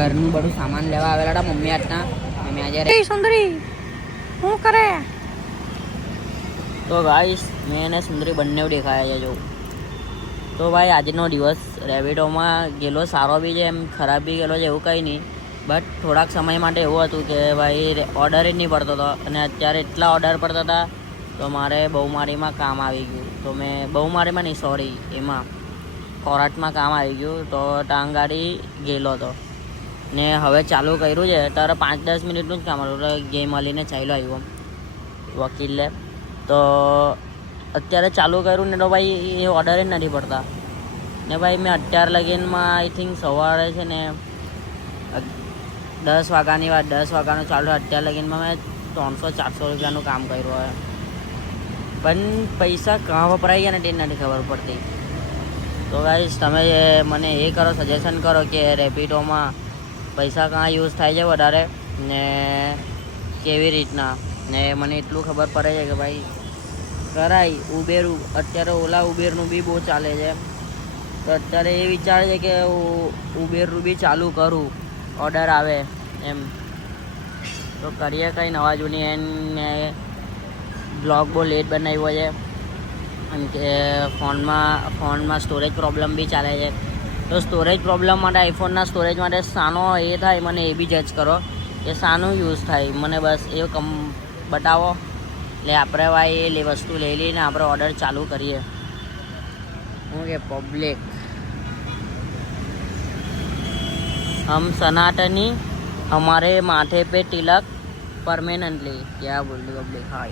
ઘરનું બધું સામાન લેવા આવેલા હતા મમ્મી હાથના. મમ્મી આજે સુંદરી શું કરે? તો ગાઈસ મેં એને સુંદરી બંને દેખાયા છે જો. તો ભાઈ આજનો દિવસ રેપિડોમાં ગયેલો સારો બી છે એમ ખરાબ બી ગયેલો છે એવું કંઈ નહીં. બટ થોડાક સમય માટે એવું હતું કે ભાઈ ઓર્ડર જ નહીં પડતો હતો અને અત્યારે એટલા ઓર્ડર પડતા હતા તો મારે બહુમારીમાં કામ આવી ગયું. તો મેં બહુમારીમાં નહીં સોરી એમાં કોરાટમાં કામ આવી ગયું તો ટાંગ ગાડી ગયેલો હતો ને હવે ચાલુ કર્યું છે. તારે 5-10 મિનિટનું જ કામ હતું ગેમ મળીને ચાલ્યો આવ્યો વકીલે. તો અત્યારે ચાલુ કર્યું ને તો ભાઈ એ ઓર્ડર જ નથી પડતા ને ભાઈ મેં અત્યારે લગીનમાં આઈ થિંક સવારે છે ને 10 વાગ્યાની વાત 10 વાગ્યાનું ચાલુ અત્યારે લગીનમાં મેં 300-400 રૂપિયાનું કામ કર્યું હોય પણ પૈસા કાં વપરાઈ ગયા ને તે નથી ખબર પડતી. તો ગાઈસ તમે મને એ કરો સજેશન કરો કે રેપિડોમાં પૈસા કાં યુઝ થાય છે વધારે ને કેવી રીતના ને મને એટલું ખબર પડે છે કે ભાઈ કરાય ઉબેર. અત્યારે ઓલા ઉબેરનું બી બહુ ચાલે છે તો અત્યારે એ વિચારે છે કે ઉબેરનું બી ચાલુ કરું ઓર્ડર આવે એમ. તો કરીએ કંઈ નવા જૂની એને બ્લોગ બહુ લેટ બનાવ્યો છે એમ કે ફોનમાં સ્ટોરેજ પ્રોબ્લેમ બી ચાલે છે. તો સ્ટોરેજ પ્રોબ્લેમ માટે આઈફોનના સ્ટોરેજ માટે શાનો એ થાય મને એ બી જજ કરો કે શાનું યુઝ થાય મને બસ એ બતાવો એટલે આપણે ભાઈ એ વસ્તુ લઈ લઈને આપણે ઓર્ડર ચાલુ કરીએ. શું કે પબ્લિક हम सनातनी हमारे माथे पे तिलक परमानेंटली क्या बोल रही पब्लिक. हाँ